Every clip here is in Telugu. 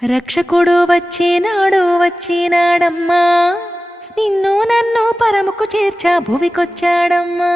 రక్షకుడు వచ్చినాడు వచ్చినాడమ్మా, నిన్ను నన్ను పరముకు చేర్చా భువికొచ్చాడమ్మా.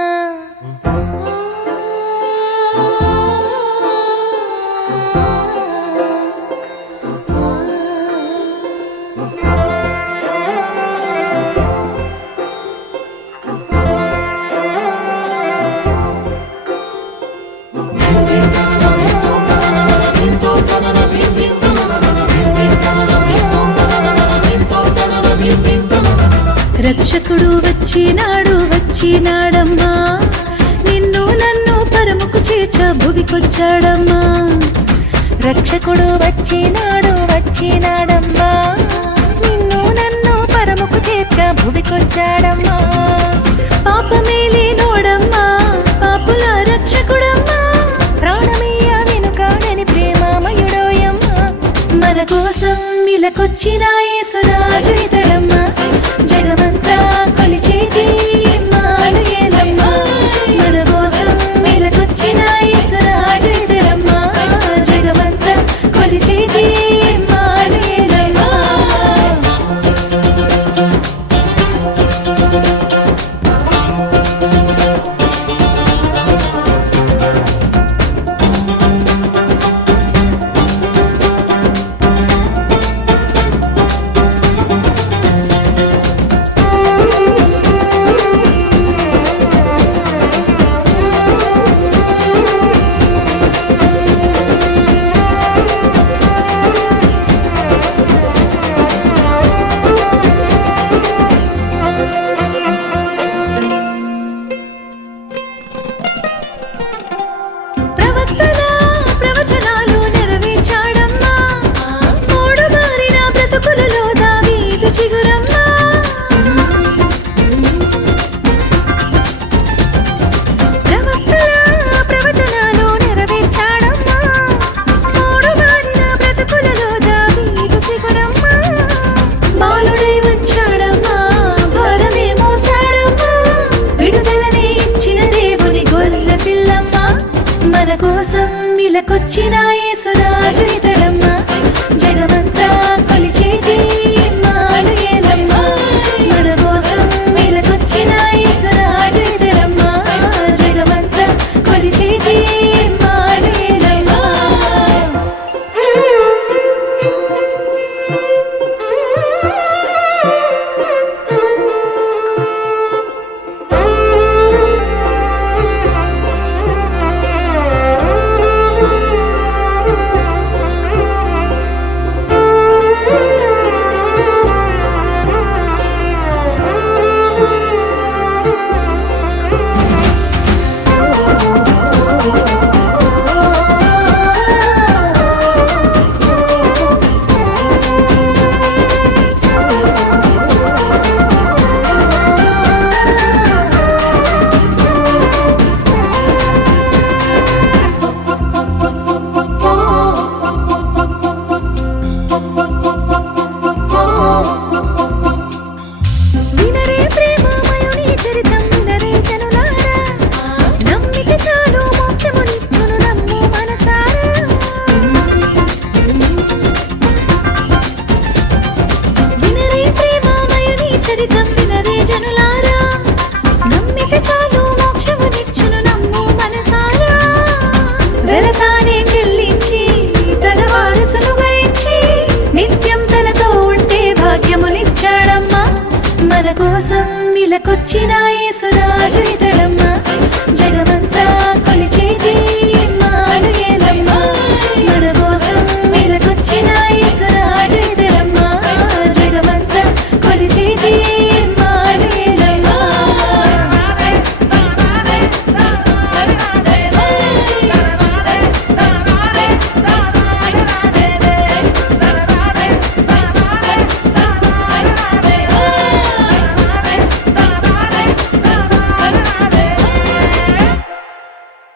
రక్షకుడు వచ్చినాడు వచ్చినాడమ్మా, నిన్ను నన్ను పరముకు చేర్చా భువికొచ్చాడమ్మా. రక్షకుడు వచ్చినాడు వచ్చినాడమ్మా, నిన్ను నన్ను పరముకు చేర్చా భువికొచ్చాడమ్మా. పాపమేలి నోడమ్మా, పాపుల రక్షకుడమ్మా, ప్రాణమీయ వెనుకాడని ప్రేమామయుడోయమ్మా. మన కోసం ఇలకొచ్చిన యేసురాజు ఇతడమ్మా, జగమంతా కొలిచేటి ఇమ్మానుయేలమ్మా. మన కోసం ఇలకొచ్చిన యేసురాజు ఇతడమ్మా, జగమంతా కొలిచేటి ఇమ్మానుయేలమ్మా. మన కోసం ఇలకొచ్చిన యేసురాజు ఇతడమ్మా, జగమంతా కొలిచేటి ఇమ్మానుయేలమ్మా. మన కోసం ఇలకొచ్చిన యేసురాజు ఇతడమ్మా, జగమంతా కొలిచేటి ఇమ్మానుయేలమ్మా. మన కోసం ఇలకొచ్చిన